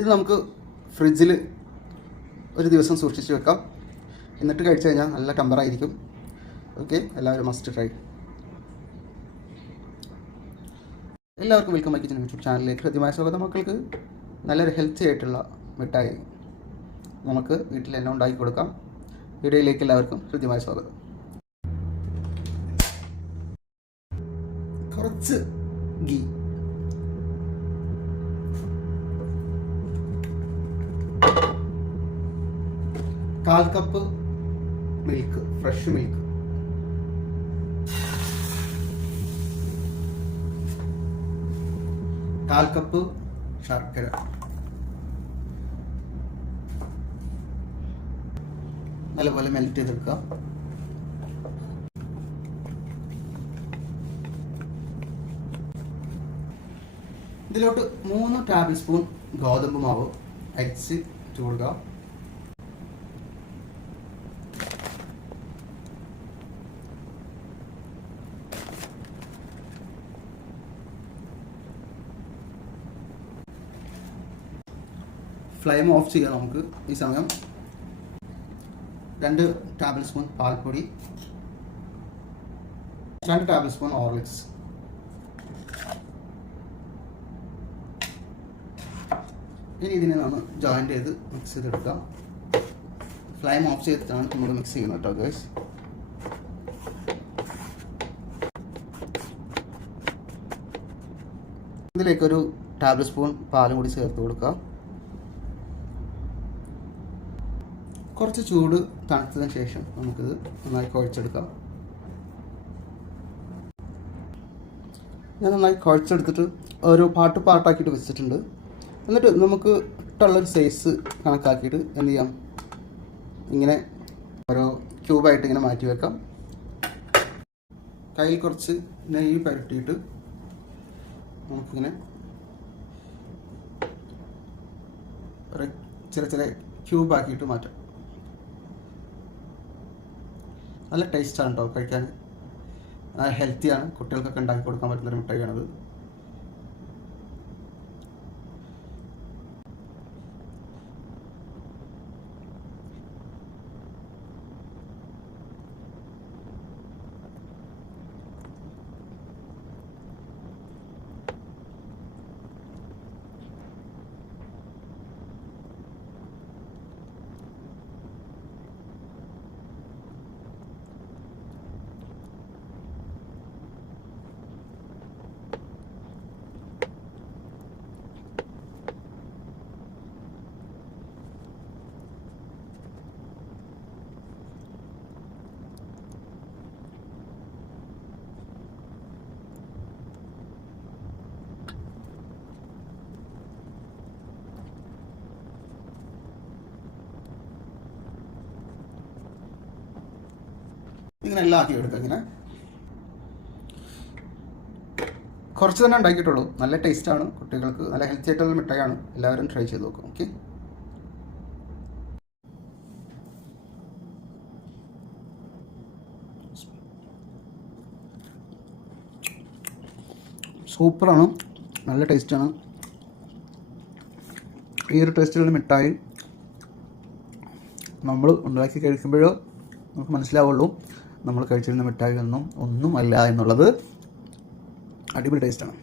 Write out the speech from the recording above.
ഇത് നമുക്ക് ഫ്രിഡ്ജിൽ ഒരു ദിവസം സൂക്ഷിച്ച് വെക്കാം. എന്നിട്ട് കഴിച്ചു കഴിഞ്ഞാൽ നല്ല ടെമ്പറായിരിക്കും ഓക്കെ എല്ലാവരും മസ്റ്റ് ട്രൈ എല്ലാവർക്കും വെൽക്കം ബാക്ക് യൂട്യൂബ് ചാനലിലേക്ക് ഹൃദ്യമായ സ്വാഗതം. മക്കൾക്ക് നല്ലൊരു ഹെൽത്തി ആയിട്ടുള്ള മിഠായി നമുക്ക് വീട്ടിൽ തന്നെ ഉണ്ടാക്കി കൊടുക്കാം. വീഡിയോയിലേക്ക് എല്ലാവർക്കും ഹൃദ്യമായ സ്വാഗതം. കുറച്ച് ഗീ കാൽ കപ്പ് മിൽക്ക് ഫ്രഷ് മിൽക്ക് കാൽ കപ്പ് ശർക്കര. നല്ലപോലെ മെൽറ്റ് ചെയ്തെടുക്കുക. ഇതിലോട്ട് മൂന്ന് ടേബിൾ സ്പൂൺ ഗോതമ്പ് മാവ് അരിച്ച് ചൂടുക ഫ്ലെയിം ഓഫ് ചെയ്യാം നമുക്ക് ഈ സമയം. രണ്ട് ടേബിൾ സ്പൂൺ പാൽപ്പൊടി. രണ്ട് ടേബിൾ സ്പൂൺ ഓർലിക്സ് ഇനി ഇതിനെ നമ്മൾ ജോയിന്റ് ചെയ്ത് മിക്സ് ചെയ്തെടുക്കാം. ഫ്ലെയിം ഓഫ് ചെയ്തിട്ടാണ് നമ്മൾ മിക്സ് ചെയ്യുന്നത് കേട്ടോ ഗൈസ് ഇതിലേക്കൊരു ടേബിൾ സ്പൂൺ പാലും കൂടി ചേർത്ത് കൊടുക്കാം. കുറച്ച് ചൂട് തണുത്തതിന് ശേഷം നമുക്കിത് നന്നായി കുഴച്ചെടുക്കാം. ഞാൻ നന്നായി കുഴച്ചെടുത്തിട്ട് ഒരു പാട്ട് പാട്ടാക്കിയിട്ട് വെച്ചിട്ടുണ്ട്. എന്നിട്ട് നമുക്ക് ഇട്ടുള്ളൊരു സൈസ് കണക്കാക്കിയിട്ട് എന്ത് ചെയ്യാം? ഇങ്ങനെ ഓരോ ക്യൂബായിട്ട് ഇങ്ങനെ മാറ്റി വെക്കാം. കയ്യിൽ കുറച്ച് നെയ്യ് പരട്ടിയിട്ട് നമുക്കിങ്ങനെ ചില ചെറിയ ക്യൂബാക്കിയിട്ട് മാറ്റാം. നല്ല ടേസ്റ്റാണ് കേട്ടോ കഴിക്കാൻ. ഹെൽത്തിയാണ് കുട്ടികൾക്കൊക്കെ ഉണ്ടാക്കി കൊടുക്കാൻ പറ്റുന്നൊരു മിഠായിയാണത് ഇങ്ങനെ എല്ലാം ആക്കി എടുക്കുക ഇങ്ങനെ. കുറച്ച് തന്നെ ഉണ്ടാക്കിയിട്ടുള്ളൂ. നല്ല ടേസ്റ്റാണ് കുട്ടികൾക്ക്. നല്ല ഹെൽത്തി ആയിട്ടുള്ള മിഠായിയാണ്. എല്ലാവരും ട്രൈ ചെയ്ത് നോക്കും ഓക്കെ സൂപ്പറാണ് നല്ല ടേസ്റ്റാണ് ഈ ഒരു ടേസ്റ്റിലുള്ള മിഠായി നമ്മൾ ഉണ്ടാക്കി കഴിക്കുമ്പോഴോ നമുക്ക് മനസ്സിലാവുള്ളൂ. നമ്മൾ കഴിച്ചിരുന്ന മിഠായികളൊന്നും ഒന്നും അല്ല എന്നുള്ളത് അടിപൊളി ടേസ്റ്റാണ്